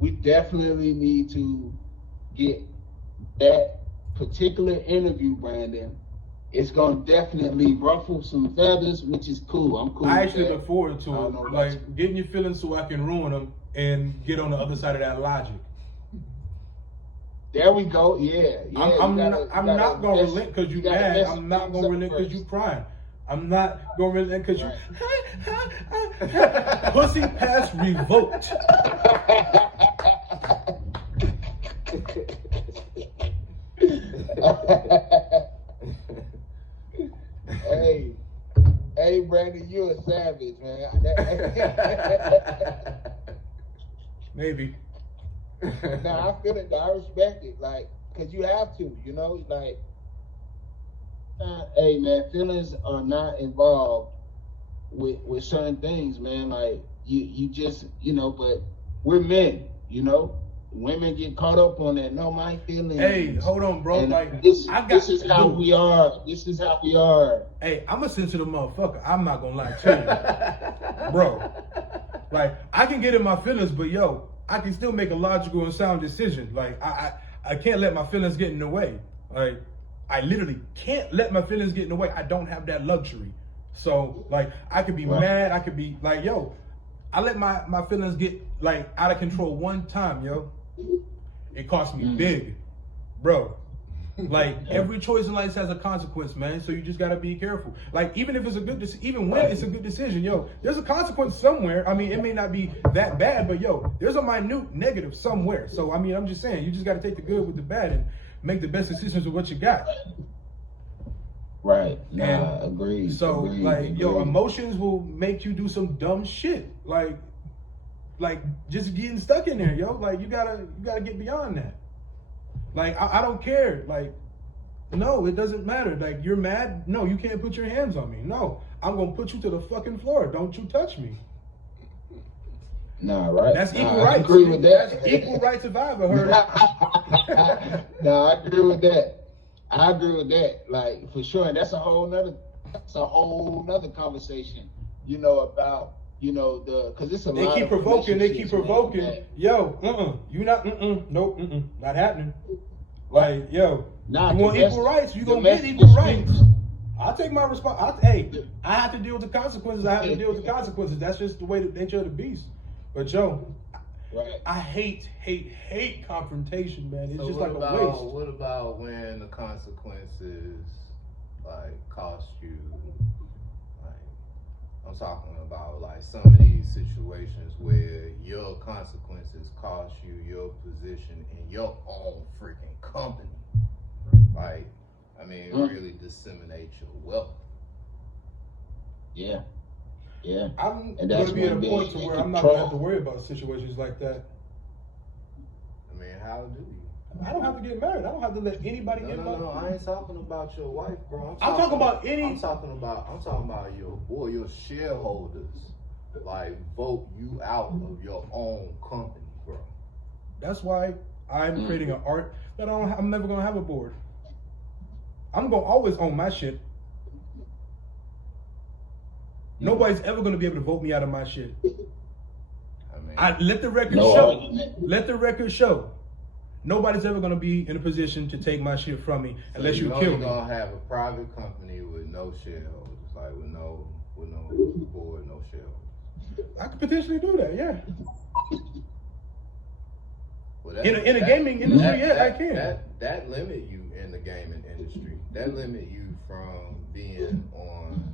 we definitely need to get that particular interview, Brandon. It's gonna definitely ruffle some feathers, which is cool. I'm cool. I with actually that. look forward to I don't it, know about like you. getting your feelings so I can ruin them and get on the other side of that logic. There we go. Yeah, yeah. I'm you not, gotta, I'm you not gotta gonna mess, relent because you gotta mad. mess I'm not things gonna up relent because first. you crying. I'm not gonna relent because you Right. pussy pass revoked. Hey, hey, Brandon, you a savage, man. Maybe. Nah, I feel it. I respect it. Like, cause you have to, like, hey, man, feelings are not involved with certain things, man. Like, you just, but we're men, Women get caught up on that. No, my feelings. Hey, hold on, bro. And Like, this I got this is how dude. we are. This is how we are. Hey, I'm a sensitive motherfucker. I'm not gonna lie to you, bro. Like, I can get in my feelings, but yo, I can still make a logical and sound decision. Like, I can't let my feelings get in the way. Like, I literally can't let my feelings get in the way. I don't have that luxury. So, like, I could be mad. I could be like, yo, I let my feelings get like out of control one time, yo. It cost me big, bro. Like, every choice in life has a consequence, man. So you just gotta be careful. Like, even if it's a good, even when it's a good decision, yo, there's a consequence somewhere. I mean, it may not be that bad, but yo, there's a minute negative somewhere. So I mean, I'm just saying, you just gotta take the good with the bad and make the best decisions with what you got. Right. And agreed. So agreed, like, agreed. yo, emotions will make you do some dumb shit. Like just getting stuck in there, yo. Like you gotta get beyond that. Like I don't care. Like, no, it doesn't matter. Like, you're mad? No, you can't put your hands on me. No, I'm gonna put you to the fuking floor. Don't you touch me. Nah, right. That's equal I rights. agree with that. That's equal rights if I ever heard it. No, I agree with that. I agree with that. Like, for sure. And that's a whole nother conversation, about, cause it's a They lot keep of provoking. They keep relationships, provoking. man. Yo, you not. Nope. Not happening. Like, yo, Nah, you want domestic- equal rights? You gonna get domestic equal rights. disputes. I'll take my response. Hey, I have to deal with the consequences. I have to deal with the consequences. That's just the way, the nature of the beast. But yo, Right. I hate confrontation, man. It's So just what like a about, waste. What about when the consequences like cost you? Like, I'm talking about like some of these situations where your consequences cost you your position in your own freaking company. Like, I mean, really disseminate your wealth. Yeah. Yeah. I'm And going that's to be at a when point to being where in I'm not going to have to control. worry about situations like that. I mean, how do you? I don't have to get married. I don't have to let anybody in my. No. I ain't talking about your wife, bro. I'm talking about any. I'm talking about your shareholders. Like, vote you out of your own company, bro. That's why I'm creating an art that I'm never going to have a board. I'm going to always own my shit. Nobody's ever going to be able to vote me out of my shit. I mean, Let the record No show. argument. Let the record show. Nobody's ever going to be in a position to take my shit from me unless you kill you're me. gonna have a private company with no shareholders, like with no board, no shareholders. I could potentially do that, yeah. Well, In a gaming industry, yeah, I can. That limit you in the gaming industry. That limit you from being on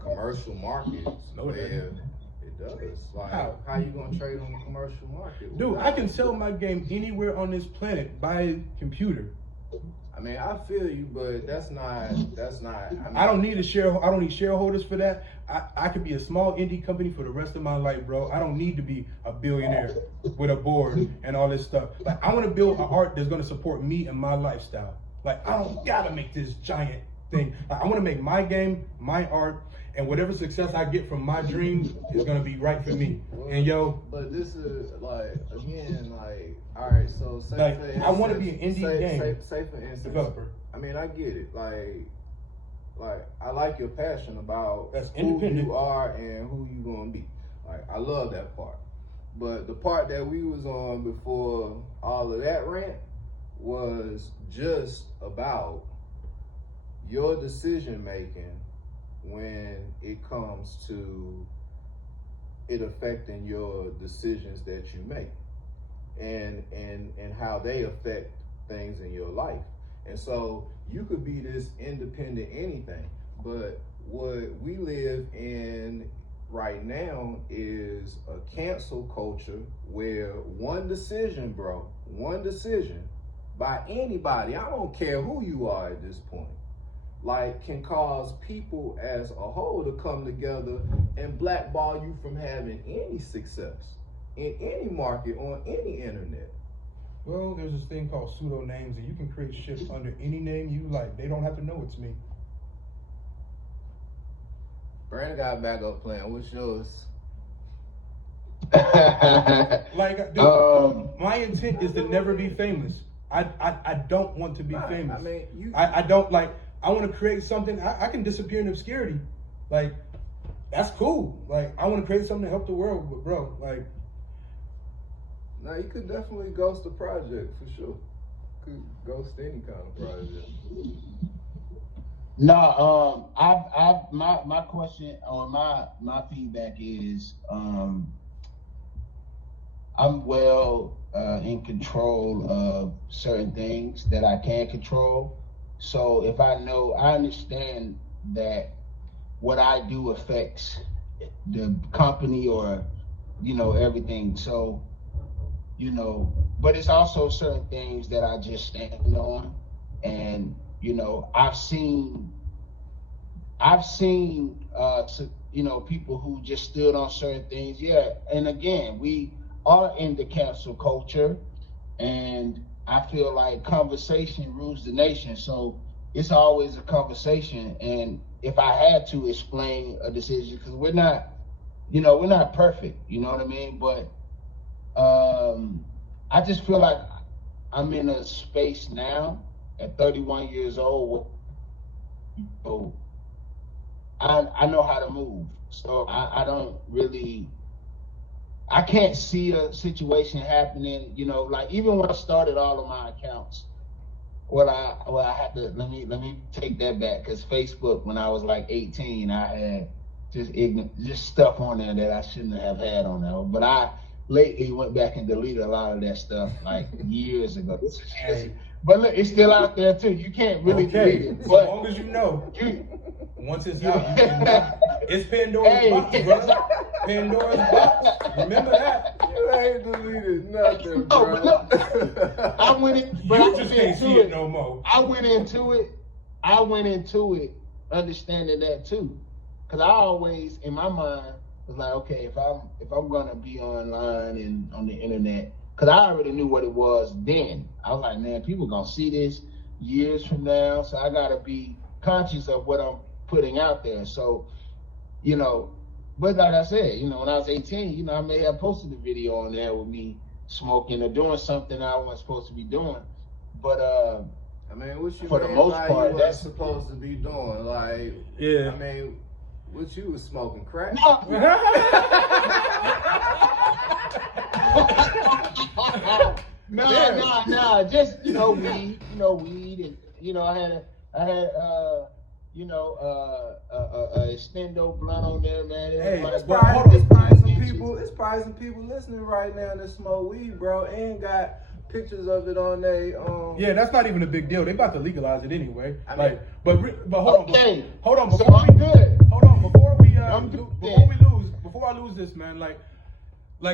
commercial markets. No, it where doesn't. it does. Like, How? how you gonna trade on the commercial market? Dude, I can sell my game anywhere on this planet by computer. I mean, I feel you, but that's not. I don't need I don't need shareholders for that. I could be a small indie company for the rest of my life, bro. I don't need to be a billionaire with a board and all this stuff. Like, I want to build an art that's going to support me and my lifestyle. Like, I don't gotta make this giant thing. Like, I want to make my game, my art, and whatever success I get from my dream is gonna be right for me. And yo, but this is like, again, like, all right. So say like, for instance, I want to be an indie game Say for instance, developer. I mean, I get it. Like I like your passion about That's who independent. you are and who you gonna be. Like, I love that part. But the part that we was on before all of that rant was just about your decision making when it comes to it affecting your decisions that you make and how they affect things in your life. And so you could be this independent anything, but what we live in right now is a cancel culture where one decision by anybody, I don't care who you are at this point, like can cause people as a whole to come together and blackball you from having any success in any market on any internet. Well, there's this thing called pseudo-names, and you can create shit under any name you like. They don't have to know it's me. Brandon got a backup plan. What's yours? Like, dude, my intent is to never be famous. I don't want to be famous. I mean, I don't like. I want to create something. I can disappear in obscurity. Like, that's cool. Like, I want to create something to help the world, but bro, like. Now you could definitely ghost a project for sure. Could ghost any kind of project. No, my question or my feedback is, I'm well in control of certain things that I can control. So if I understand that what I do affects the company or, everything. So, but it's also certain things that I just stand on. And, I've seen, people who just stood on certain things. Yeah. And again, we are in the cancel culture, and I feel like conversation rules the nation. So it's always a conversation. And if I had to explain a decision, because we're not perfect, you know what I mean? But I just feel like I'm in a space now at 31 years old. So I know how to move. So I don't really, I can't see a situation happening, like even when I started all of my accounts, I had to, let me take that back, because Facebook, when I was like 18, I had just stuff on there that I shouldn't have had on there. But I lately went back and deleted a lot of that stuff like years ago. But look, it's still out there too. You can't really delete it. But as long as you know, once it's out, you can it's Pandora's box, brother. Pandora's box. Remember that. You ain't deleted nothing, bro. But look, I went in, but you just can't see it no more. I went into it understanding that too, because I always in my mind was like, okay, if I'm gonna be online and on the internet, because I already knew what it was then. I was like, man, people gonna see this years from now, so I gotta be conscious of what I'm putting out there. So, but like I said, when I was 18, I may have posted a video on there with me smoking or doing something I wasn't supposed to be doing. But I mean, what you for the most part, that's supposed to be doing, like, yeah. I mean, what you was smoking crack? No, just weed, and I had a extendo blunt on there, man. Hey, it's probably some people listening right now that smoke weed, bro, and got pictures of it on they Yeah, that's not even a big deal. They about to legalize it anyway. But hold okay. on. Hold on. So I'm good. Hold on. Before I lose this, man, like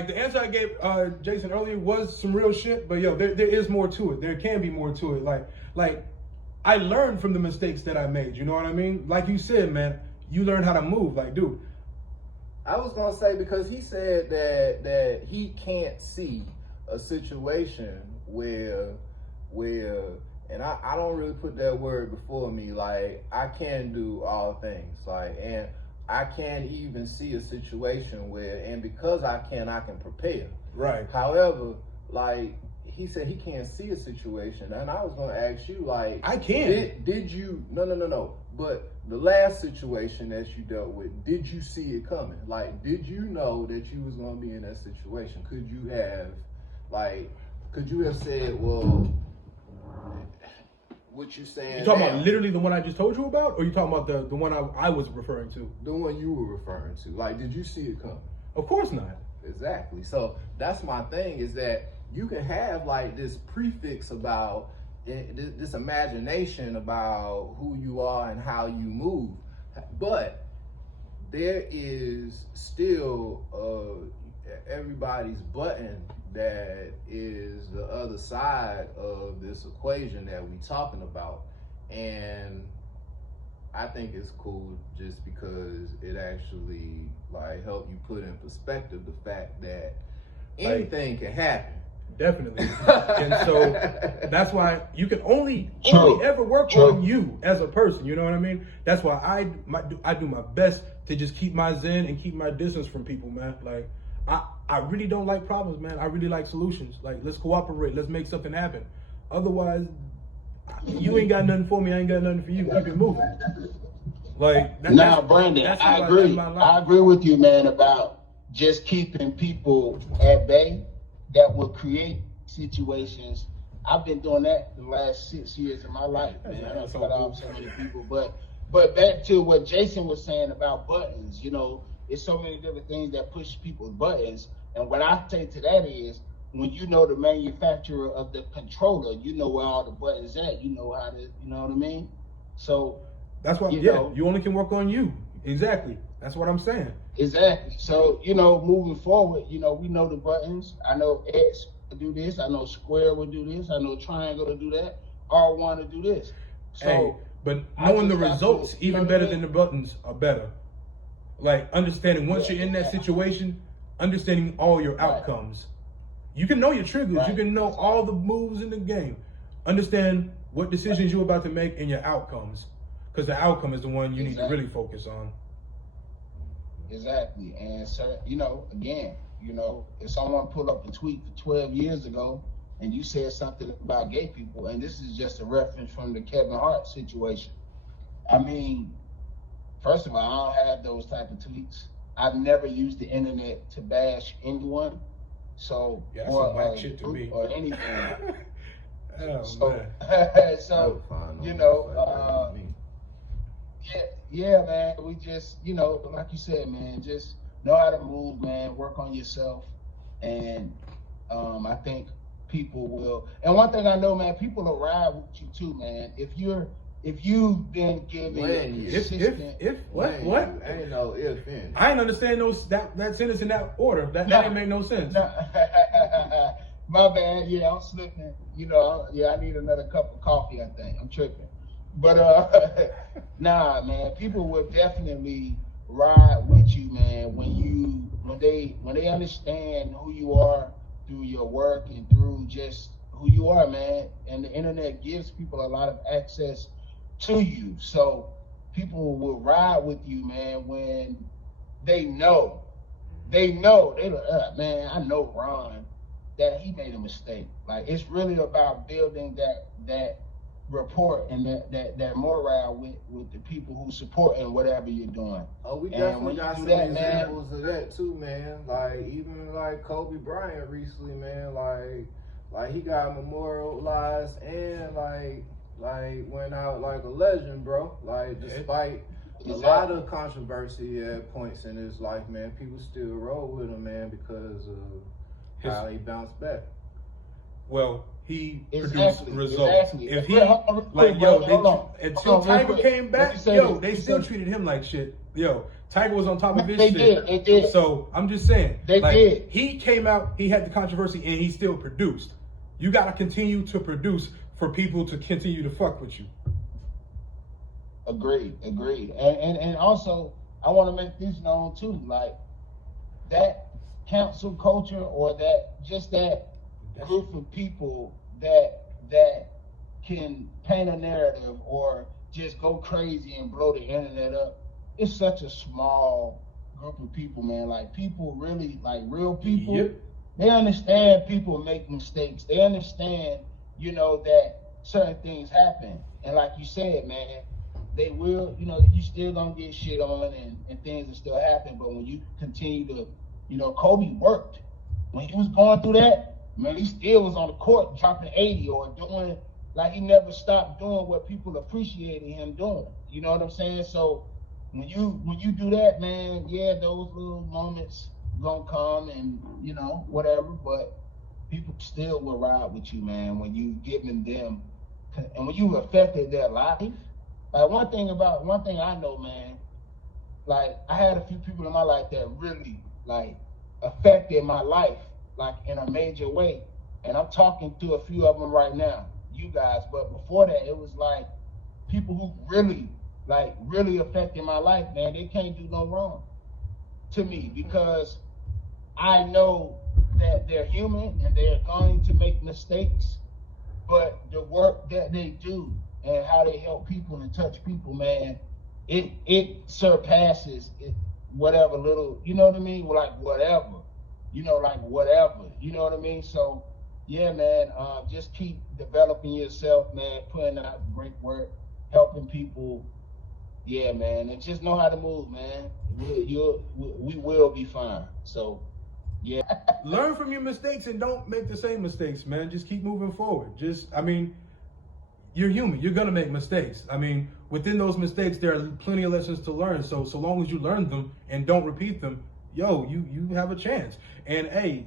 the answer I gave Jason earlier was some real shit, but there is more to it. There can be more to it. Like I learned from the mistakes that I made. You know what I mean? Like you said, man, you learn how to move. Like, dude, I was gonna say, because he said that he can't see a situation where and I don't really put that word before me, like I can do all things, like, and I can't even see a situation where, and because I can prepare. Right. However, like he said, he can't see a situation, and I was gonna ask you, like, I can. Did you? No. But the last situation that you dealt with, did you see it coming? Like, did you know that you was gonna be in that situation? Could you have said, well, what you saying? You talking now, about literally the one I just told you about, or you talking about the one I was referring to? the one you were referring to? Like, did you see it coming? Of course not. Exactly. So that's my thing, is that you can have like this prefix about this imagination about who you are and how you move, but there is still everybody's button that is the other side of this equation that we talking about. And I think it's cool just because it actually like help you put in perspective the fact that anything can happen. Definitely. And so that's why you can only ever work True. on you as a person. You know what I mean? That's why I do my best to just keep my zen and keep my distance from people, man. Like I really don't like problems, man. I really like solutions. Like, let's cooperate. Let's make something happen. Otherwise, you ain't got nothing for me. I ain't got nothing for you. Keep it moving. Like, Now, Brandon, that's I how agree. live my life. I agree with you, man, about just keeping people at bay that will create situations. I've been doing that the last 6 years of my life, man. I That's don't so cut off cool. so many people, but back to what Jason was saying about buttons, you know, it's so many different things that push people's buttons. And what I say to that is, when you know the manufacturer of the controller, you know where all the buttons at. You know how to, you know what I mean? So That's why, you yeah, know. you only can work on you. Exactly. That's what I'm saying. Exactly. So, you know, moving forward, you know, we know the buttons. I know X will do this. I know square will do this. I know triangle will do that. R1 will do this. So, Hey, but I knowing the just have to, results, you know even what I better mean? than the buttons, are better. Like, understanding once Yeah, you're in that yeah. situation, understanding all your Right. outcomes. You can know your triggers. Right. You can know all the moves in the game. Understand what decisions you're about to make and your outcomes. Because the outcome is the one you need to Exactly. really focus on. Exactly. And so, you know, again, you know, if someone put up a tweet 12 years ago and you said something about gay people, and this is just a reference from the Kevin Hart situation. I mean, first of all, I don't have those type of tweets. I've never used the internet to bash anyone. So, Yeah, that's or some whack a shit to group me. or anything. Oh, So, man. I so would find you no know, motherfucker like me. yeah, man. We just, you know, like you said, man, just know how to move, man. Work on yourself, and I think people will. And one thing I know, man, people will ride with you too, man. If you've been given When you- consistent, What? Ain't no if in. I ain't understand that sentence in that order. That didn't make no sense. My bad. Yeah, I'm slipping. You know, yeah, I need another cup of coffee. I think I'm tripping. But nah, man, people will definitely ride with you, man. When they understand who you are through your work and through just who you are, man. And the internet gives people a lot of access to you, so people will ride with you, man. When they know, they like, man, I know Ron, that he made a mistake. Like, it's really about building that rapport and that morale with the people who support and whatever you're doing. Oh, we And definitely when you got do some that, man, examples of that too, man. Like, even like Kobe Bryant recently, man. Like he got memorialized and like went out like a legend, bro. Like, despite a lot of controversy at points in his life, man, people still roll with him, man, because of how he bounced back. Well, he Exactly, produced results. exactly. If he, Wait, hold on, real like, quick, yo, brother, hold on. until Hold on, real Tiger quick. came Let back, me say yo, this. they Let me still say- treated him like shit. Yo, Tiger was on top of his They shit. did. So I'm just saying, They like, did. he came out, he had the controversy, and he still produced. You got to continue to produce for people to continue to fuck with you. Agreed. And also, I want to make this known too, like that cancel culture or that group of people that can paint a narrative or just go crazy and blow the internet up. It's such a small group of people, man. Like, people really, like real people, Yep. they understand people make mistakes. They understand, you know, that certain things happen. And like you said, man, they will, you still gonna get shit on and things will still happen. But when you continue to, Kobe worked. When he was going through that, man, he still was on the court dropping 80 or doing, like, he never stopped doing what people appreciated him doing. You know what I'm saying? So when you do that, man, yeah, those little moments gonna come and, whatever, but people still will ride with you, man, when you giving them, and when you affected their life. Like, one thing I know, man, like, I had a few people in my life that really, like, affected my life, like, in a major way. And I'm talking to a few of them right now, you guys. But before that, it was like people who really affected my life, man. They can't do no wrong to me, because I know that they're human and they're going to make mistakes, but the work that they do and how they help people and touch people, man, it surpasses whatever little, you know what I mean? Like, whatever, whatever, you know what I mean? So, yeah, man, just keep developing yourself, man, putting out great work, helping people. Yeah, man, and just know how to move, man. We will be fine. So, yeah. Learn from your mistakes and don't make the same mistakes, man. Just keep moving forward. You're human. You're gonna make mistakes. Within those mistakes, there are plenty of lessons to learn. So long as you learn them and don't repeat them, you have a chance. And hey,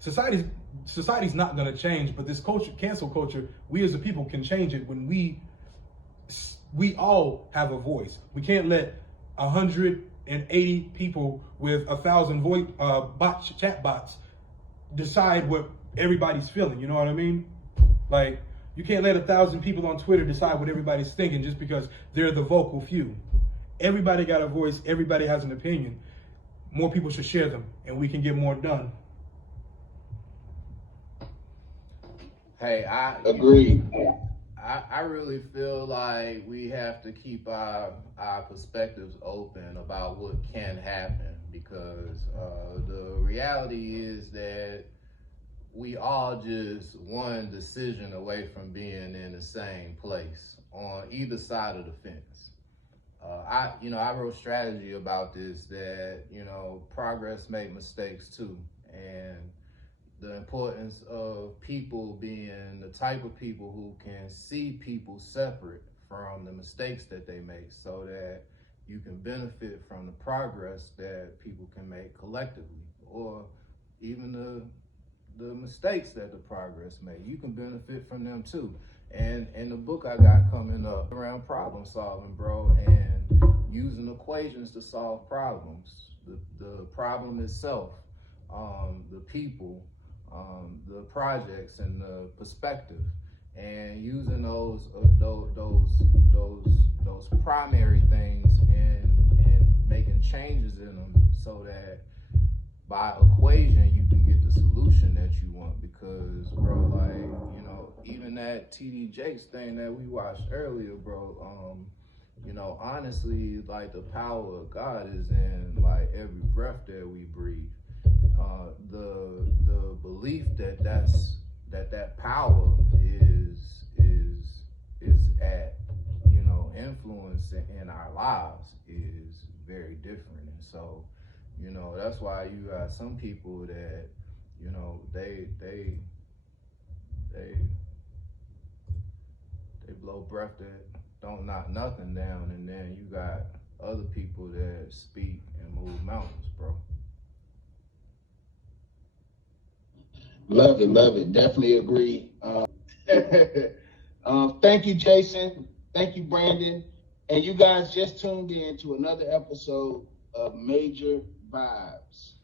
society's not gonna change, but this cancel culture, we as a people can change it when we all have a voice. We can't let 180 people with 1,000 chat bots decide what everybody's feeling. You know what I mean? Like, you can't let 1,000 people on Twitter decide what everybody's thinking just because they're the vocal few. Everybody got a voice. Everybody has an opinion. More people should share them, and we can get more done. Hey, Agreed. I really feel like we have to keep our perspectives open about what can happen, because the reality is that we all just one decision away from being in the same place on either side of the fence. I wrote strategy about this, that, progress make mistakes too. And the importance of people being the type of people who can see people separate from the mistakes that they make, so that you can benefit from the progress that people can make collectively, or even the mistakes that the progress make. You can benefit from them too. And in the book I got coming up around problem solving, bro, and using equations to solve problems, the problem itself, the people, the projects, and the perspective, and using those primary things and making changes in them, so that by equation you can get the solution that you want. Because, bro, like, even that TD Jakes thing that we watched earlier, bro, honestly, like, the power of God is in, like, every breath that we breathe. The belief that power is at, influence in our lives is very different. And so, that's why you got some people that, they blow breath that don't knock nothing down, and then you got other people that speak and move mountains, bro. Love it. Definitely agree. Thank you, Jason. Thank you, Brandon. And you guys just tuned in to another episode of Major Vibes.